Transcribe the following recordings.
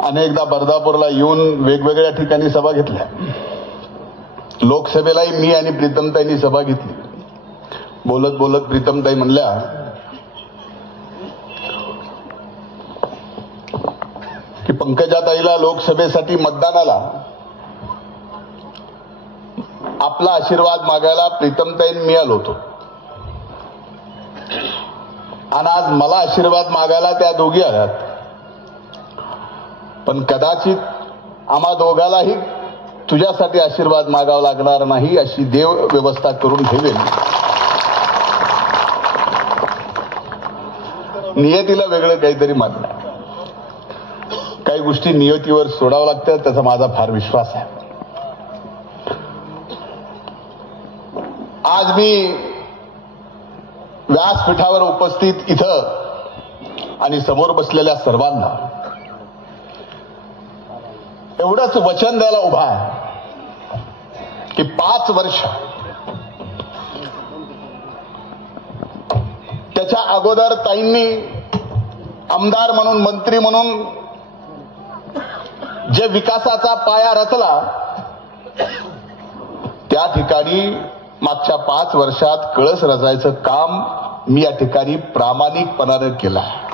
अनेकदा बर्दापूरला येऊन वेगवेगळ्या ठिकाणी सभा घेतल्या. लोकसभेलाही मी आणि प्रीतमताईंनी सभा घेतली. बोलत बोलत प्रीतमताई म्हणल्या की पंकजाताईला लोकसभेसाठी मतदानाला आपला आशीर्वाद मागायला प्रीतमताईंनी मी आलो होतो आणि आज मला आशीर्वाद मागायला त्या दोघी आल्यात. पण कदाचित आम्हा दोघालाही तुझ्यासाठी आशीर्वाद मागावा लागणार नाही अशी देव व्यवस्था करून ठेवेल. नियतीला वेगळं काहीतरी मानलं. काही गोष्टी नियतीवर सोडावं लागतात, त्याचा माझा फार विश्वास आहे. आज मी व्यासपीठावर उपस्थित इथं आणि समोर बसलेल्या सर्वांना एवढंच वचन द्यायला उभा आहे की 5 वर्ष त्याच्या अगोदर ताईंनी आमदार म्हणून मंत्री म्हणून जे विकासाचा पाया रचला त्या ठिकाणी मागच्या 5 वर्षात कळस रचायचं काम मी या ठिकाणी प्रामाणिकपणाने केलं आहे.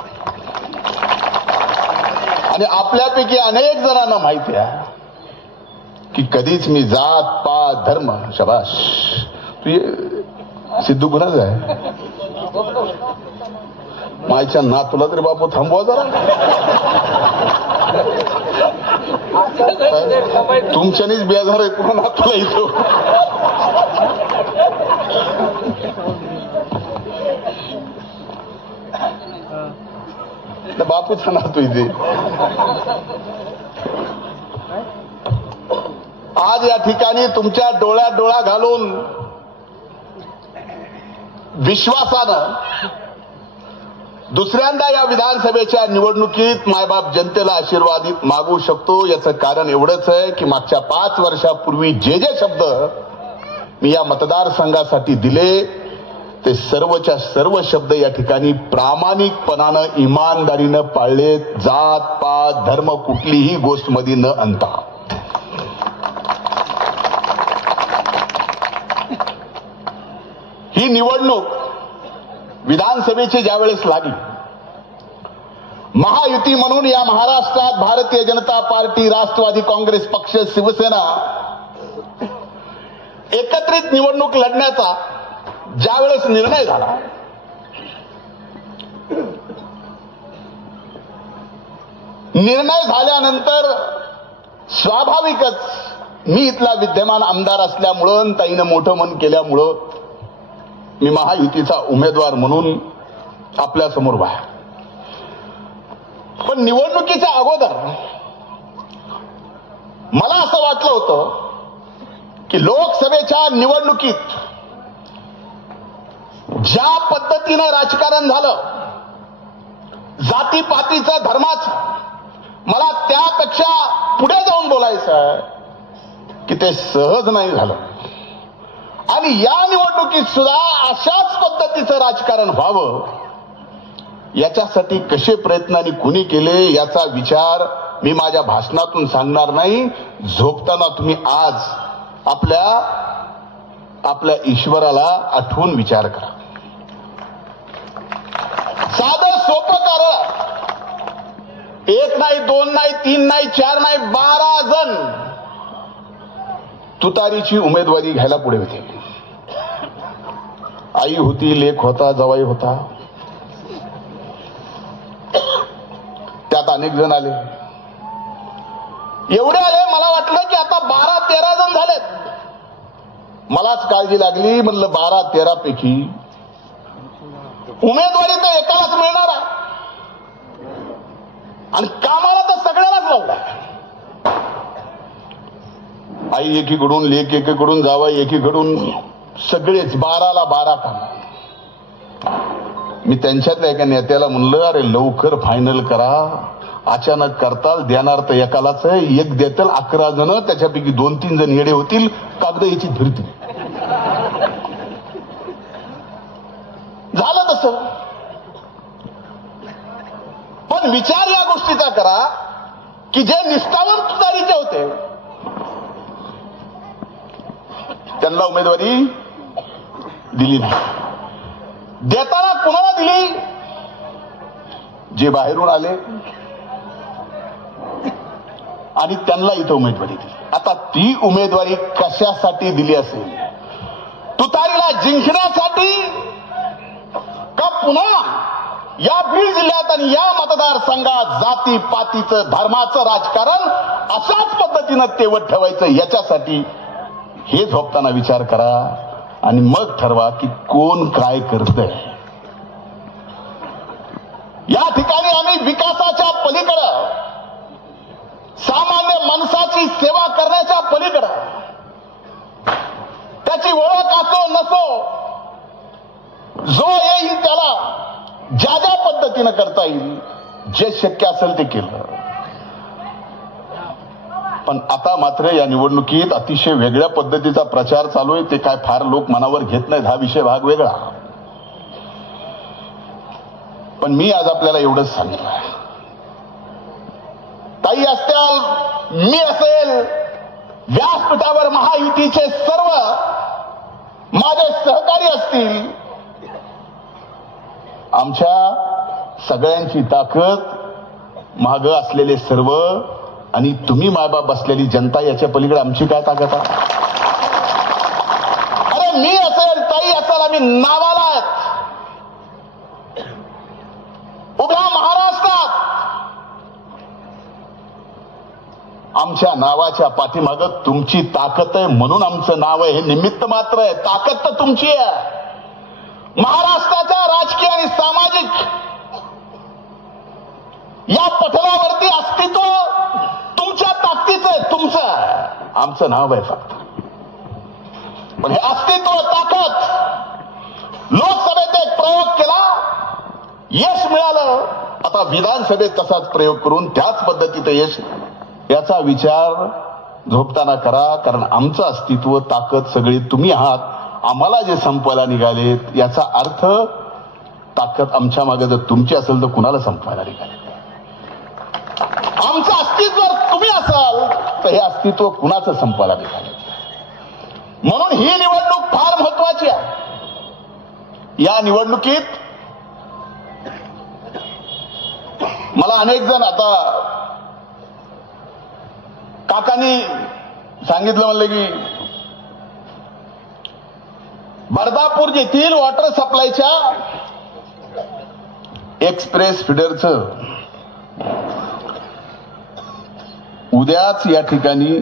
आणि आपल्यापैकी अनेक जणांना माहिती आहे की कधीच मी जात पात धर्म शबाश तू सिद्धू कुणाच आहे मायच्या ना तुला तरी बापू थांबवा जरा. तुमच्यानीच बेजार आहे तुला ना तुला इथं बापूचा ना तू इथे. आज या ठिकाणी तुमच्या डोळ्यात डोळा घालून विश्वासानं दुसऱ्यांदा या विधानसभेच्या निवडणुकीत मायबाप जनतेला आशीर्वादित मागू शकतो. याचं कारण एवढंच आहे की मागच्या 5 वर्षापूर्वी जे जे शब्द मी या मतदारसंघासाठी दिले ते सर्वच्या सर्व शब्द या ठिकाणी प्रामाणिकपणानं इमानदारीनं पाळले. जात पात धर्म कुठलीही गोष्ट मध्ये न आणता. ही निवडणूक विधानसभेची ज्यावेळेस लागली महायुती म्हणून या महाराष्ट्रात भारतीय जनता पार्टी राष्ट्रवादी काँग्रेस पक्ष शिवसेना एकत्रित निवडणूक लढण्याचा ज्यावेळेस निर्णय झाला निर्णय झाल्यानंतर स्वाभाविकच मी इथला विद्यमान आमदार असल्यामुळं ताईनं मोठं मन केल्यामुळं मी महायुतीचा उमेदवार म्हणून आपल्या समोर उभा आहे. पण निवडणुकीच्या अगोदर मला असं वाटलं होतं की लोकसभेच्या निवडणुकीत ज्या पद्धतीनं राजकारण झालं जातीपातीचं धर्माचं मला त्यापेक्षा पुढे जाऊन बोलायचं आहे की ते सहज नाही झालं. आणि या निवडणुकीत सुद्धा अशाच पद्धतीचं राजकारण व्हावं याच्यासाठी कसे प्रयत्न आणि कुणी केले याचा विचार मी माझ्या भाषणातून सांगणार नाही. झोपताना तुम्ही आज आपल्या ईश्वराला आठवून विचार करा. साधं सोपं कारण 1 नाही 2 नाही 3 नाही 4 नाही 12 जण तुतारीची उमेदवारी घ्यायला पुढे होते. आई होती, लेक होता, जावई होता, त्यात अनेक जण आले. एवढे आले मला वाटलं की आता 12-13 जण झालेत. मलाच काळजी लागली. म्हणलं 12-13 पैकी उमेदवारी तर एकालाच मिळणार आहे आणि कामाला तर सगळ्यालाच लावलाय. आई एकीकडून, लेक एकीकडून, जावई एकीकडून, सगळेच 12ला 12 काम. मी त्यांच्यातल्या एका नेत्याला म्हणलं, अरे लवकर फायनल करा, अचानक करताल, देणार तर एकालाच आहे, एक देताल 11 जण, त्याच्यापैकी 2-3 जण येडे होतील, कागद याची फिरतील. झालं तसं. पण विचार या गोष्टीचा करा की जे निष्ठावंत तुतारीचे होते त्यांना उमेदवारी दिली नाही. देताना कुणाला दिली? जे बाहेरून आले आणि त्यांना इथं उमेदवारी दिली. आता ती उमेदवारी कशासाठी दिली असेल? तुतारीला जिंकण्यासाठी का पुन्हा या बीड जिल्ह्यात आणि या मतदारसंघात जाती पातीचं, धर्माचं राजकारण अशाच पद्धतीनं तेवत ठेवायचं याच्यासाठी? हे झोपताना विचार करा आणि मग ठरवा की कोण काय करतंय. या ठिकाणी आम्ही विकासाच्या पलीकडं, सामान्य माणसाची सेवा करण्याच्या पलीकडं, त्याची ओळख असो नसो, जो येईल त्याला ज्या ज्या पद्धतीनं करता येईल, जे शक्य असेल ते केलं. पण आता मात्र या निवडणुकीत अतिशय वेगळ्या पद्धतीचा प्रचार चालू आहे. ते काय फार लोक मनावर घेत नाहीत, हा विषय भाग वेगळा. पण मी आज आपल्याला एवढंच सांगितलं, ताई असत्याल, मी असेल, व्यासपीठावर महायुतीचे सर्व माझे सहकारी असतील, आमच्या सगळ्यांची ताकद, मागं असलेले सर्व आणि तुम्ही मायबाप बसलेली जनता, याच्या पलीकडे आमची काय ताकद आहे? अरे मी असेल, ताई असेल, आम्ही नावाला आहेत. उभ्या महाराष्ट्रात आमच्या नावाच्या पाठीमागं तुमची ताकद आहे, म्हणून आमचं नाव आहे. हे निमित्त मात्र आहे, ताकद तर तुमची आहे. महाराष्ट्राच्या राजकीय आणि सामाजिक या पटलावरती अस्तित्व तुमच्या ताकदीचं आहे, तुमचं. आमचं नाव आहे फक्त. पण हे अस्तित्व, ताकद, लोकसभेत एक प्रयोग केला, यश मिळालं. आता विधानसभेत तसाच प्रयोग करून त्याच पद्धतीचं यश, याचा विचार झोपताना करा. कारण आमचं अस्तित्व, ताकद सगळी तुम्ही आहात. आम्हाला जे संपवायला निघालेत याचा अर्थ, ताकद आमच्या मागे जर तुमची असेल तर कुणाला संपवायला निघाले? आमचं अस्तित्व तुम्ही असाल तर हे अस्तित्व कुणाचं संपवायला निघाले? म्हणून ही निवडणूक फार महत्वाची आहे. या निवडणुकीत मला अनेक जण, आता काकांनी सांगितलं, म्हणलं की बर्दापूर येथील वॉटर सप्लायच्या एक्सप्रेस फिडरचं उद्याच या ठिकाणी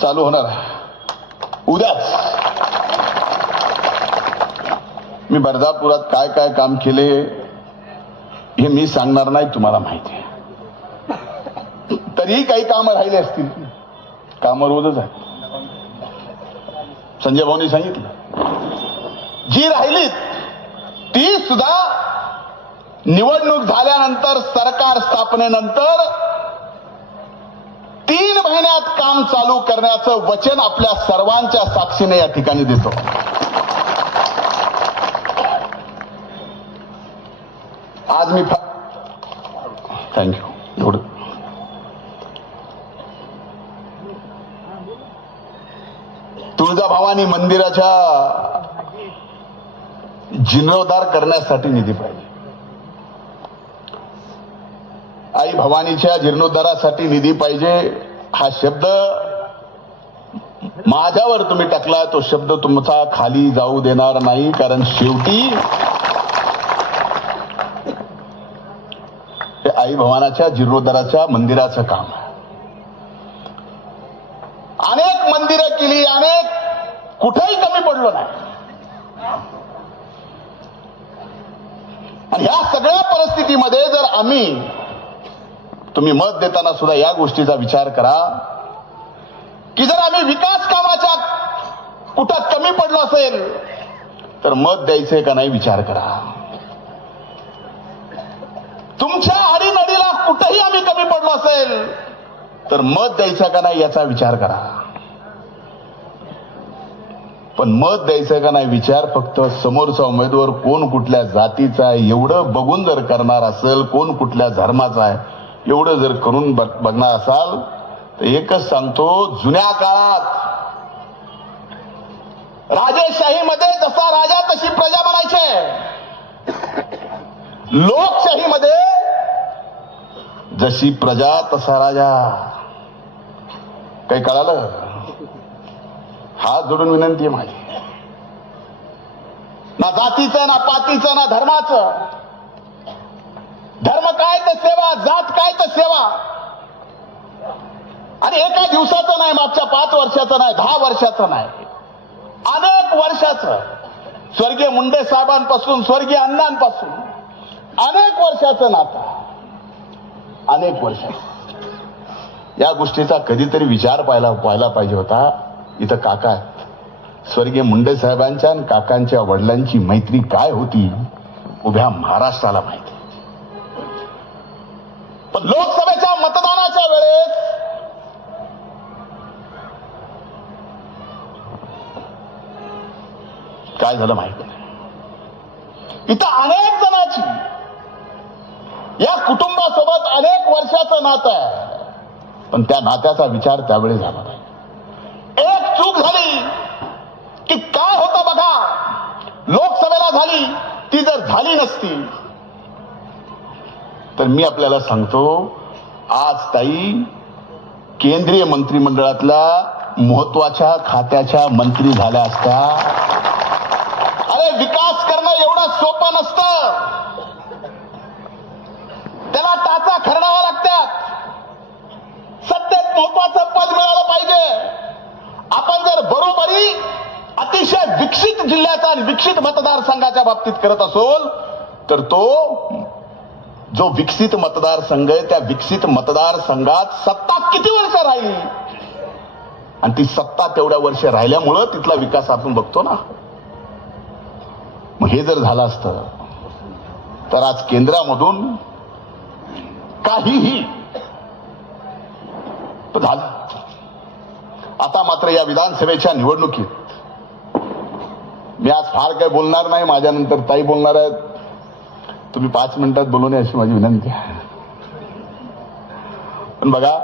चालू होणार आहे. उद्याच. मी बर्दापुरात काय काय काम केले हे मी सांगणार नाही, तुम्हाला माहिती आहे. तरीही काही कामं राहिले असतील, कामं रोजच आहेत. संजय भाऊनी सांगितलं, जी राहिलीत ती सुद्धा निवडणूक झाल्यानंतर, सरकार स्थापनेनंतर 3 महिन्यात काम चालू करण्याचं वचन आपल्या सर्वांच्या साक्षीने या ठिकाणी देतो. आज मी थँक्यू एवढं. तुळजाभवानी मंदिराच्या जीर्णोद्धार करण्यासाठी निधी पाहिजे. आई भवानीच्या जीर्णोद्धारासाठी निधी पाहिजे. हा शब्द माझ्यावर तुम्ही टाकला, तो शब्द तुमचा खाली जाऊ देणार नाही. कारण शेवटी हे आई भवानाच्या जीर्णोद्धाराच्या मंदिराचं काम आहे. अनेक मंदिरं केली, अनेक, कुठेही कमी पडलो नाही. आणि ह्या सगळ्या परिस्थितीमध्ये जर आम्ही, तुम्ही मत देताना सुद्धा या गोष्टीचा विचार करा की जर आम्ही विकास कामाच्या कुठं कमी पडलो असेल तर मत द्यायचंय का नाही विचार करा. तुमच्या आडीनडीला कुठेही आम्ही कमी पडलो असेल तर मत द्यायचं का नाही याचा विचार करा. पण मत द्यायचं का नाही विचार फक्त समोरचा उमेदवार कोण कुठल्या जातीचा आहे एवढं बघून जर करणार असेल, कोण कुठल्या धर्माचा आहे एवढं जर करून बघणार असाल तर एकच सांगतो, जुन्या काळात राजेशाहीमध्ये जसा राजा तशी प्रजा म्हणायचे, लोकशाहीमध्ये जशी प्रजा तसा राजा. काही कळालं? हात जोडून विनंती आहे माझी. ना जातीचं, ना पातीचं, ना धर्माचं. धर्म काय तर सेवा, जात काय तर सेवा. आणि एका दिवसाचं नाही, मागच्या 5 वर्षाचं नाही, 10 वर्षाचं नाही, अनेक वर्षाचं. स्वर्गीय मुंडे साहेबांपासून, स्वर्गीय अण्णांपासून अनेक वर्षाचं नातं, अनेक वर्षाचं. या गोष्टीचा कधीतरी विचार व्हायला पाहिजे होता. इथं काका आहेत, स्वर्गीय मुंडे साहेबांच्या आणि काकांच्या वडिलांची मैत्री काय होती उभ्या महाराष्ट्राला माहिती. पण लोकसभेच्या मतदानाच्या वेळेस काय झालं माहिती नाही. इथं अनेक जणांची या कुटुंबासोबत अनेक वर्षाचं नातं आहे, पण त्या नात्याचा विचार त्यावेळी झाला नाही. एक चूक झाली की काय होतं बघा, लोकसभेला झाली, ती जर झाली नसती तर मी आपल्याला सांगतो, आज ताई केंद्रीय मंत्रिमंडळातल्या महत्वाच्या खात्याच्या मंत्री झाल्या असत्या. अरे विकास करणं एवढं सोपं नसतं, त्याला टाचा खरडावा लागतात. सत्तेत महत्वाचं पद मिळालं पाहिजे. आपण जर बरोबरी अतिशय विकसित जिल्ह्याचा आणि विकसित मतदारसंघाच्या बाबतीत करत असोल तर तो जो विकसित मतदारसंघ आहे त्या विकसित मतदारसंघात सत्ता किती वर्ष राहिली आणि ती सत्ता तेवढ्या वर्ष राहिल्यामुळं तिथला विकास आपण बघतो ना. मग हे जर झालं असतं तर आज केंद्रामधून काहीही झालं. आता मात्र या विधानसभेच्या निवडणुकीत मी आज फार काही बोलणार नाही, माझ्यानंतर ताई बोलणार आहेत. तुम्ही 5 मिनिटात बोलू नये अशी माझी विनंती आहे. पण बघा,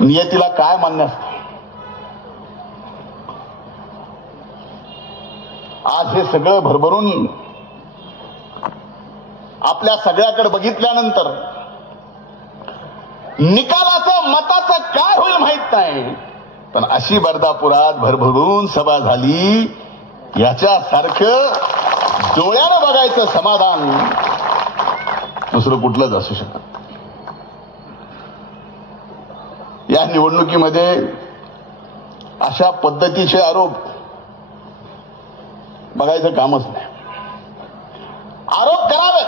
नियतीला काय मान्य असतं. आज हे सगळं भरभरून आपल्या सगळ्याकडे बघितल्यानंतर निकालाचं मताचं काय होईल माहित नाही, पण अशी बर्दापुरात भरभरून सभा झाली, याच्यासारखं डोळ्यानं बघायचं समाधान दुसरं कुठलंच असू शकत. या निवडणुकीमध्ये अशा पद्धतीचे आरोप बघायचं कामच नाही. आरोप करावे.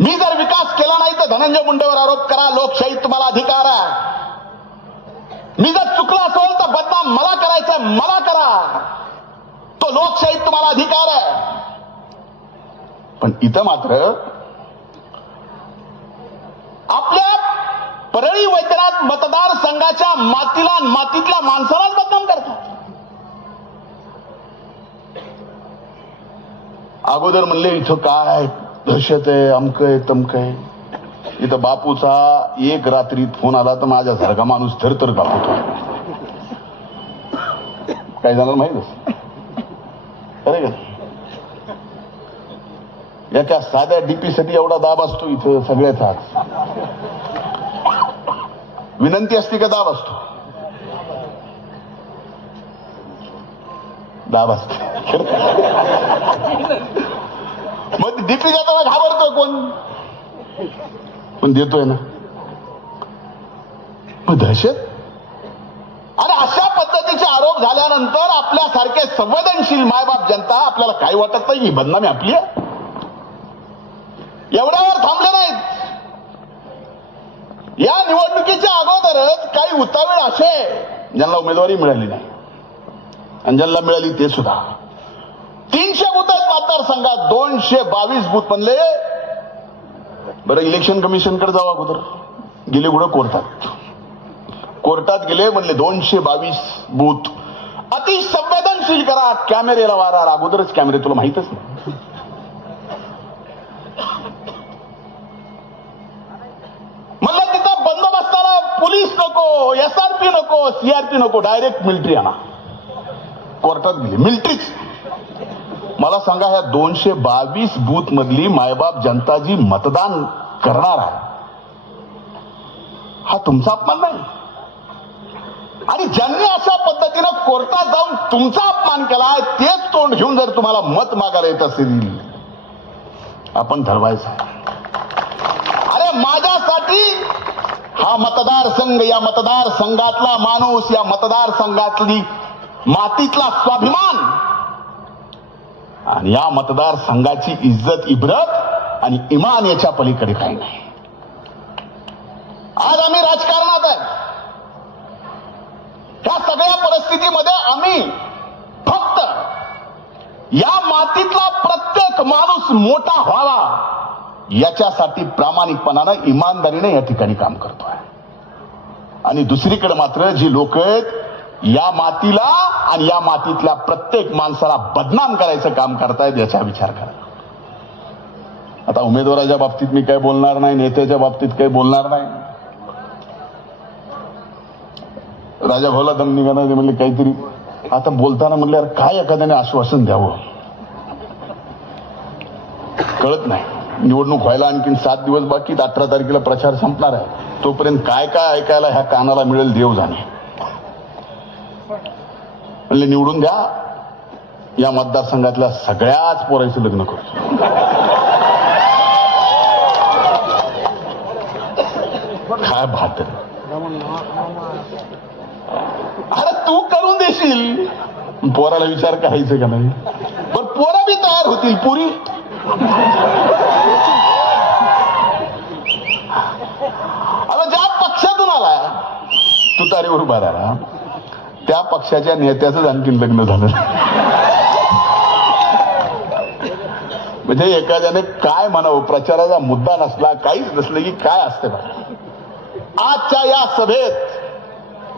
मी जर विकास केला नाही तर धनंजय मुंडेवर आरोप करा, लोकशाहीत तुम्हाला अधिकार आहे. मी जर चुकला असेल तर बदनाम मला करायचंय, मला करा, तो लोकशाहीत तुम्हाला अधिकार आहे. पण इथं मात्र आपल्या परळी वैद्यनाथ मतदारसंघाच्या मातीला मातीतल्या माणसालाच बदनाम करतात. अगोदर म्हणले इथं काय दहशत आहे, अमक आहे, तमक आहे. इथं बापूचा एक रात्रीत फोन आला तर माझ्या सारखा माणूस थरथर कापतो. काय जाणार माहित अरे का याच्या साध्या डीपी साठी एवढा दाब असतो इथं सगळ्याचा. विनंती असते का दाब असतो? दाब असते. मग डीपी जाताना घाबरतोय कोण, पण देतोय ना. मग दहशत. आणि अशा पद्धतीचे आरोप झाल्यानंतर आपल्यासारखे संवेदनशील मायबाप जनता आपल्याला काही वाटत नाही ही बदनामी आपली आहे. एवढ्यावर थांबले नाहीत. निवडणुकीच्या अगोदरच काही उतावीळ असे ज्यांना उमेदवारी मिळाली नाही आणि ज्यांना मिळाली ते सुद्धा 300 बूथ आहेत मतदारसंघात, 222 बूथ बनले. बरं, इलेक्शन कमिशनकडे जाऊ अगोदर. गेले कुठं? कोर्टात गेले, म्हणले 222 बूथ अति संवेदनशील करा, कॅमेरेला वारा. अगोदरच कॅमेरे तुला माहितच नाही. म्हणलं तिथं बंदोबस्ताला पोलीस नको, SRP नको, CRP नको, डायरेक्ट मिलिटरी आणा. कोर्टात गेले, मिलिटरीच. मला सांगा, ह्या 222 बूथ मधली मायबाप जनता जी मतदान करणार आहे, हा तुमचा अपमान नाही? आणि ज्यांनी अशा पद्धतीनं कोर्टात जाऊन तुमचा अपमान केलाय, तेच तोंड घेऊन जर तुम्हाला मत मागायला येत असेल, आपण ठरवायचं. अरे माझ्यासाठी हा मतदारसंघ, या मतदारसंघातला माणूस, या मतदारसंघातली मातीतला स्वाभिमान आणि या मतदारसंघाची इज्जत, इब्रत आणि इमान याच्या पलीकडे काही नाही. आज आम्ही राजकारणात आहे. ह्या सगळ्या परिस्थितीमध्ये आम्ही फक्त या मातीतला प्रत्येक माणूस मोठा व्हावा याच्यासाठी प्रामाणिकपणानं, इमानदारीने या ठिकाणी काम करतोय. आणि दुसरीकडे मात्र जी लोक आहेत, या मातीला आणि या मातीतल्या प्रत्येक माणसाला बदनाम करायचं काम करतायत, याचा विचार करा. आता उमेदवाराच्या बाबतीत मी काही बोलणार नाही, नेत्याच्या बाबतीत काही बोलणार नाही. राजा भाऊला दम निघाला, ते म्हणले काहीतरी आता बोलताना म्हणले, अरे काय एखाद्याने आश्वासन द्यावं, कळत नाही. निवडणूक व्हायला आणखीन 7 दिवस बाकी, 18 तारखेला प्रचार संपणार आहे. तोपर्यंत काय काय ऐकायला ह्या कानाला मिळेल देव जाणे. म्हणले निवडून द्या, या मतदारसंघातल्या सगळ्याच पोरांचं लग्न करू. काय भात. अरे तू करून देशील, पोराला विचार करायचं का नाही? पण पोरं बी तयार होतील. पुरी आता ज्या पक्षातून आला, तुतारीवर उभा राहिला, त्या पक्षाच्या नेत्याचंच आणखीन लग्न झालं. म्हणजे एखाद्याने काय म्हणावं, प्रचाराचा मुद्दा नसला, काहीच नसलं की काय असते बघा. आजच्या या सभेत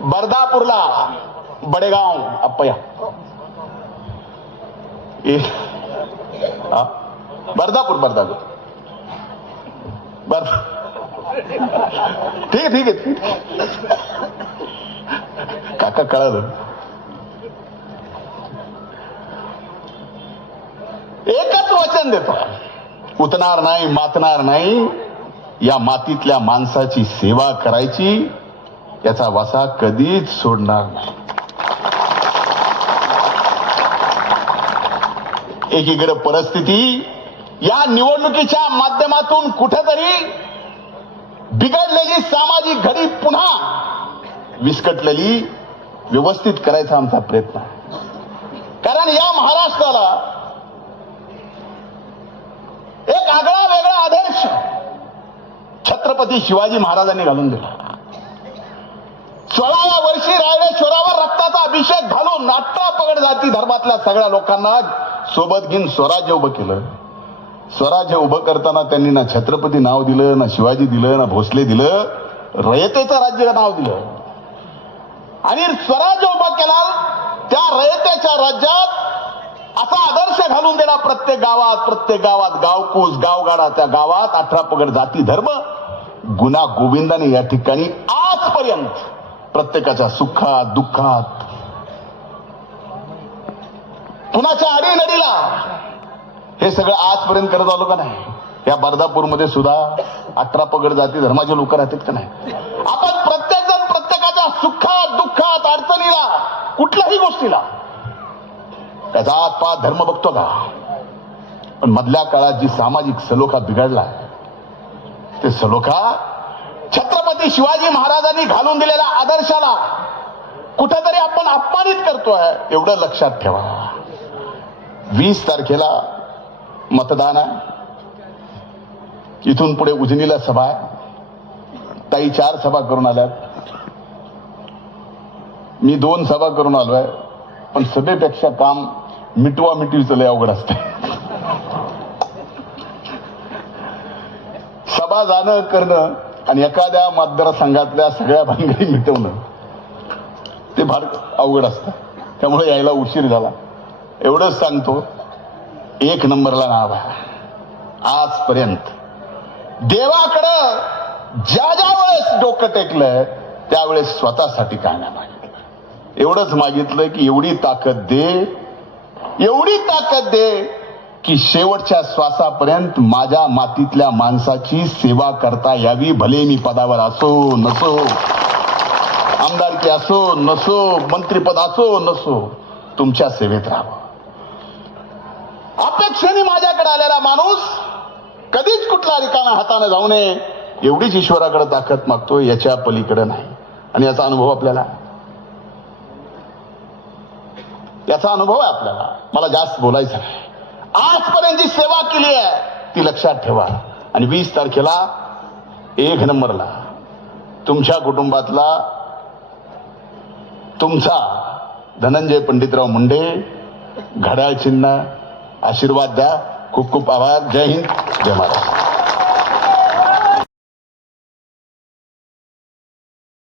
बर्दापूरला, बडेगाव, अप्पया बर्दापूर ठीक आहे काका, कळलं. एकच वचन देतो, उतणार नाही, मातणार नाही. या मातीतल्या माणसाची सेवा करायची, याचा वसा कधीच सोडणार नाही. एकीकडे परिस्थिती या निवडणुकीच्या माध्यमातून कुठेतरी बिघडलेली सामाजिक घडी पुन्हा विस्कटलेली व्यवस्थित करायचा आमचा प्रयत्न आहे. कारण या महाराष्ट्राला एक आगळा वेगळा आदर्श छत्रपती शिवाजी महाराजांनी घालून दिला. 16व्या वर्षी रायरेश्वरावर रक्ताचा अभिषेक घालून 18 पगड जाती धर्मातल्या सगळ्या लोकांना सोबत घेऊन स्वराज्य उभं केलं. स्वराज्य उभं करताना त्यांनी ना छत्रपती नाव दिलं, ना शिवाजी दिलं, ना भोसले दिलं, रयतेचं राज्य नाव दिलं. आणि स्वराज्य उभं केला, त्या रयतेच्या राज्यात असा आदर्श घालून दिला. प्रत्येक गावात गावकूस, गावगाडा, त्या गावात 18 पगड जाती धर्म गुना गोविंदाने या ठिकाणी आजपर्यंत प्रत्येकाच्या सुखात दुःखात, कुणाच्या अडीनडीला हे सगळं आजपर्यंत करत आलो का नाही? या बर्दापूरमध्ये सुद्धा 18 पगड जाती धर्माचे लोक राहतात का नाही? आपण प्रत्येक जण प्रत्येकाच्या सुखात दुःखात अडचणीला, कुठल्याही गोष्टीला त्याचा जात धर्म बघतो का? पण मधल्या काळात जी सामाजिक सलोखा बिघडला, ते सलोखा छत्रपती शिवाजी महाराजांनी घालून दिलेल्या आदर्शाला कुठेतरी आपण अपमानित करतोय, एवढं लक्षात ठेवा. 20 तारखेला मतदान आहे. इथून पुढे उजनीला सभा आहे. ताई 4 सभा करून आल्यात, मी 2 सभा करून आलोय, पण सभेपेक्षा काम मिटवा मिटवीचं लय अवघड असते. सभा जाणं करणं आणि एखाद्या मतदारसंघातल्या सगळ्या भानगडी मिटवणं ते फार अवघड असतं. त्यामुळे यायला उशीर झाला. एवढंच सांगतो, 1 नंबरला नाव आहे. आजपर्यंत देवाकडं ज्या ज्या वेळेस डोकं टेकलंय त्यावेळेस स्वतःसाठी काय नाही मागितलं. एवढंच मागितलं की एवढी ताकद दे की शेवटच्या श्वासापर्यंत माझ्या मातीतल्या माणसाची सेवा करता यावी. भले मी पदावर असो नसो, आमदारकी असो नसो, मंत्रिपद असो नसो, तुमच्या सेवेत राहावं. अपेक्षेने माझ्याकडे आलेला माणूस कधीच कुठला रिकाम्या हाताने जाऊ नये, एवढीच ईश्वराकडे ताकद मागतो, याच्या पलीकडे नाही. आणि याचा अनुभव आहे आपल्याला. मला जास्त बोलायचं नाही. आजपर्यंत जी सेवा केली आहे ती लक्षात ठेवा. आणि 20 तारखेला 1 नंबरला तुमच्या कुटुंबातला तुमचा धनंजय पंडितराव मुंडे, घड्याळ चिन्ह, आशीर्वाद द्या. खूप खूप आभार. जय हिंद, जय महाराष्ट्र.